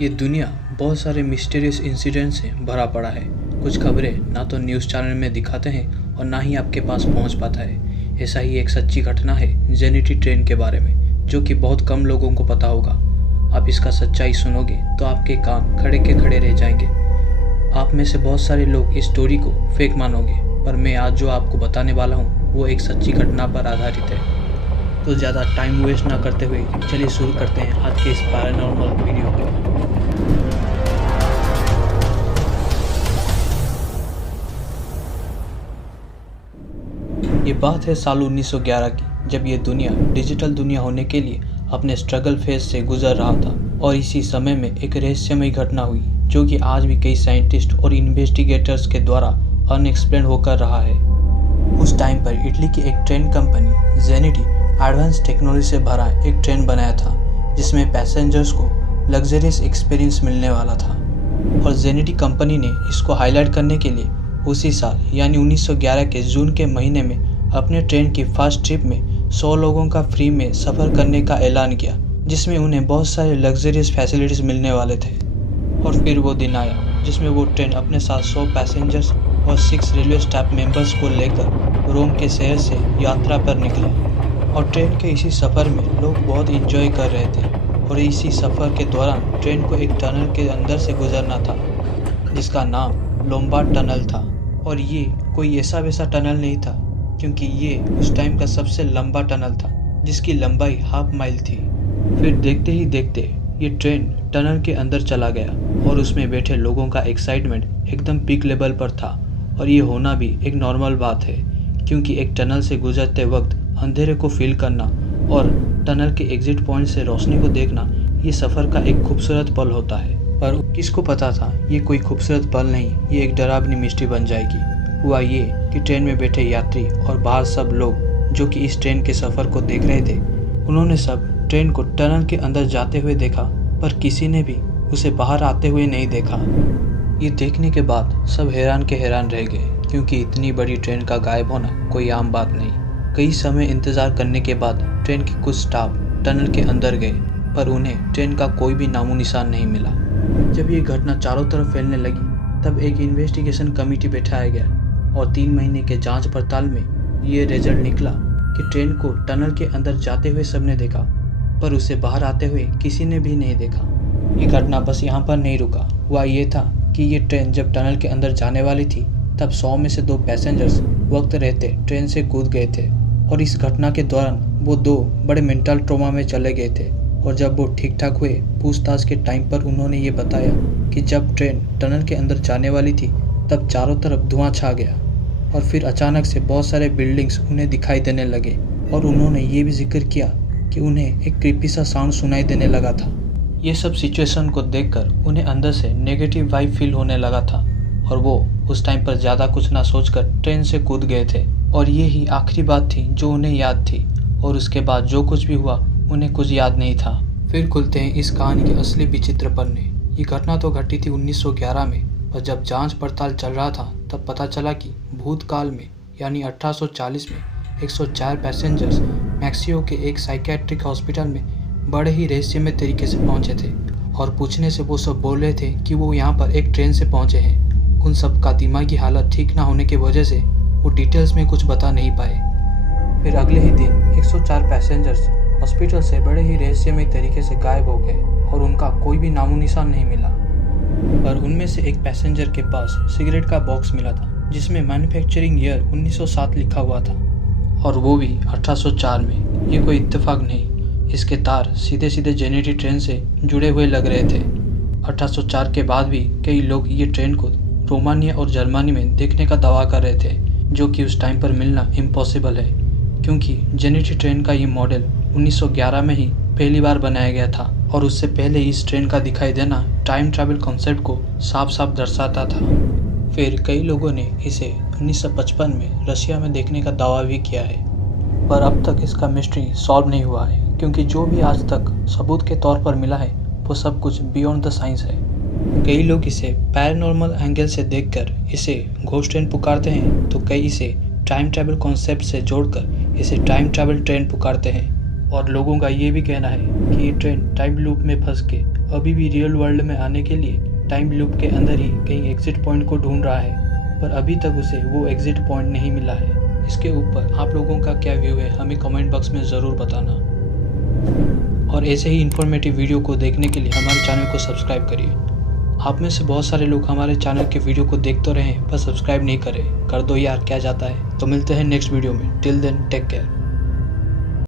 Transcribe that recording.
ये दुनिया बहुत सारे मिस्टीरियस इंसिडेंट से भरा पड़ा है। कुछ खबरें ना तो न्यूज़ चैनल में दिखाते हैं और ना ही आपके पास पहुंच पाता है। ऐसा ही एक सच्ची घटना है जेनिटी ट्रेन के बारे में, जो कि बहुत कम लोगों को पता होगा। आप इसका सच्चाई सुनोगे तो आपके कान खड़े के खड़े रह जाएंगे। आप में से बहुत सारे लोग इस स्टोरी को फेक मानोगे, पर मैं आज जो आपको बताने वाला हूँ वो एक सच्ची घटना पर आधारित है। तो ज़्यादा टाइम वेस्ट ना करते हुए चलिए शुरू करते हैं आज के इस पैरानॉर्मल वीडियो को। ये बात है साल 1911 की, जब ये दुनिया डिजिटल दुनिया होने के लिए अपने स्ट्रगल फेज से गुजर रहा था। और इसी समय में एक रहस्यमयी घटना हुई जो कि आज भी कई साइंटिस्ट और इन्वेस्टिगेटर्स के द्वारा अनएक्सप्लेन होकर रहा है। उस टाइम पर इटली की एक ट्रेन कंपनी जेनिटी एडवांस टेक्नोलॉजी से भरा एक ट्रेन बनाया था, जिसमें पैसेंजर्स को लग्जरियस एक्सपीरियंस मिलने वाला था। और जेनिटी कंपनी ने इसको हाईलाइट करने के लिए उसी साल यानी 1911 के जून के महीने में अपने ट्रेन की फर्स्ट ट्रिप में 100 लोगों का फ्री में सफ़र करने का ऐलान किया, जिसमें उन्हें बहुत सारे लग्जरियस फैसिलिटीज़ मिलने वाले थे। और फिर वो दिन आया जिसमें वो ट्रेन अपने साथ 100 पैसेंजर्स और 6 रेलवे स्टाफ मेंबर्स को लेकर रोम के शहर से यात्रा पर निकला। और ट्रेन के इसी सफ़र में लोग बहुत इंजॉय कर रहे थे। और इसी सफ़र के दौरान ट्रेन को एक टनल के अंदर से गुजरना था, जिसका नाम लोम्बार्ड टनल था। और ये कोई ऐसा वैसा टनल नहीं था, क्योंकि ये उस टाइम का सबसे लंबा टनल था, जिसकी लंबाई 1/2 माइल थी। फिर देखते ही देखते ये ट्रेन टनल के अंदर चला गया और उसमें बैठे लोगों का एक्साइटमेंट एकदम पीक लेवल पर था। और ये होना भी एक नॉर्मल बात है, क्योंकि एक टनल से गुजरते वक्त अंधेरे को फील करना और टनल के एग्जिट पॉइंट से रोशनी को देखना, ये सफ़र का एक खूबसूरत पल होता है। पर किसको पता था ये कोई खूबसूरत पल नहीं, ये एक डरावनी मिस्ट्री बन जाएगी। हुआ ये कि ट्रेन में बैठे यात्री और बाहर सब लोग जो कि इस ट्रेन के सफ़र को देख रहे थे, उन्होंने सब ट्रेन को टनल के अंदर जाते हुए देखा, पर किसी ने भी उसे बाहर आते हुए नहीं देखा। ये देखने के बाद सब हैरान के हैरान रह गए, क्योंकि इतनी बड़ी ट्रेन का गायब होना कोई आम बात नहीं। कई समय इंतज़ार करने के बाद ट्रेन के कुछ स्टाफ टनल के अंदर गए, पर उन्हें ट्रेन का कोई भी नामो निशान नहीं मिला। जब ये घटना चारों तरफ फैलने लगी, तब एक इन्वेस्टिगेशन कमेटी बैठाया गया और 3 महीने के जांच पड़ताल में ये रिजल्ट निकला कि ट्रेन को टनल के अंदर जाते हुए सबने देखा, पर उसे बाहर आते हुए किसी ने भी नहीं देखा। ये घटना बस यहाँ पर नहीं रुका। हुआ ये था कि ये ट्रेन जब टनल के अंदर जाने वाली थी, तब 100 में से 2 पैसेंजर्स वक्त रहते ट्रेन से कूद गए थे। और इस घटना के दौरान वो 2 बड़े मेंटल ट्रॉमा में चले गए थे। और जब वो ठीक ठाक हुए, पूछताछ के टाइम पर उन्होंने ये बताया कि जब ट्रेन टनल के अंदर जाने वाली थी, तब चारों तरफ धुआं छा गया और फिर अचानक से बहुत सारे बिल्डिंग्स उन्हें दिखाई देने लगे। और उन्होंने ये भी जिक्र किया कि उन्हें एक क्रीपी सा साउंड सुनाई देने लगा था। ये सब सिचुएशन को देखकर उन्हें अंदर से नेगेटिव वाइब फील होने लगा था, और वो उस टाइम पर ज़्यादा कुछ ना सोचकर ट्रेन से कूद गए थे। और ये ही आखिरी बात थी जो उन्हें याद थी, और उसके बाद जो कुछ भी हुआ उन्हें कुछ याद नहीं था। फिर खुलते हैं इस कहानी के असली विचित्र पन्ने। ये घटना तो घटी थी 1911 में, पर जब जांच पड़ताल चल रहा था तब पता चला कि भूतकाल में यानी 1840 में 104 पैसेंजर्स मैक्सिको के एक साइकेट्रिक हॉस्पिटल में बड़े ही रहस्यमय तरीके से पहुंचे थे। और पूछने से वो सब बोल रहे थे कि वो यहाँ पर एक ट्रेन से पहुंचे हैं। उन सब का दिमागी हालत ठीक ना होने की वजह से वो डिटेल्स में कुछ बता नहीं पाए। फिर अगले ही दिन 104 पैसेंजर्स हॉस्पिटल से बड़े ही रहस्यमय तरीके से गायब हो गए और उनका कोई भी नामो निशान नहीं मिला। पर उनमें से एक पैसेंजर के पास सिगरेट का बॉक्स मिला था, जिसमें मैन्युफैक्चरिंग ईयर 1907 लिखा हुआ था, और वो भी 1804 में। ये कोई इत्तेफाक नहीं, इसके तार सीधे सीधे जेनिटी ट्रेन से जुड़े हुए लग रहे थे। 1804 के बाद भी कई लोग ये ट्रेन को रोमानिया और जर्मनी में देखने का दावा कर रहे थे, जो कि उस टाइम पर मिलना इम्पॉसिबल है, क्योंकि जेनिटी ट्रेन का ये मॉडल 1911 में ही पहली बार बनाया गया था। और उससे पहले इस ट्रेन का दिखाई देना टाइम ट्रैवल कॉन्सेप्ट को साफ साफ दर्शाता था। फिर कई लोगों ने इसे 1955 में रशिया में देखने का दावा भी किया है, पर अब तक इसका मिस्ट्री सॉल्व नहीं हुआ है, क्योंकि जो भी आज तक सबूत के तौर पर मिला है वो सब कुछ बियॉन्ड द साइंस है। कई लोग इसे पैरानॉर्मल एंगल से देखकर इसे घोस्ट ट्रेन पुकारते हैं, तो कई इसे टाइम ट्रैवल कॉन्सेप्ट से जोड़कर इसे टाइम ट्रैवल ट्रेन पुकारते हैं। और लोगों का ये भी कहना है कि ये ट्रेन टाइम लूप में फंस के अभी भी रियल वर्ल्ड में आने के लिए टाइम लूप के अंदर ही कहीं एग्जिट पॉइंट को ढूंढ रहा है, पर अभी तक उसे वो एग्जिट पॉइंट नहीं मिला है। इसके ऊपर आप लोगों का क्या व्यू है हमें कमेंट बॉक्स में ज़रूर बताना। और ऐसे ही इन्फॉर्मेटिव वीडियो को देखने के लिए हमारे चैनल को सब्सक्राइब करिए। आप में से बहुत सारे लोग हमारे चैनल के वीडियो को देख तो रहे हैं पर सब्सक्राइब नहीं कर दो यार, क्या जाता है। तो मिलते हैं नेक्स्ट वीडियो में। Till then take care.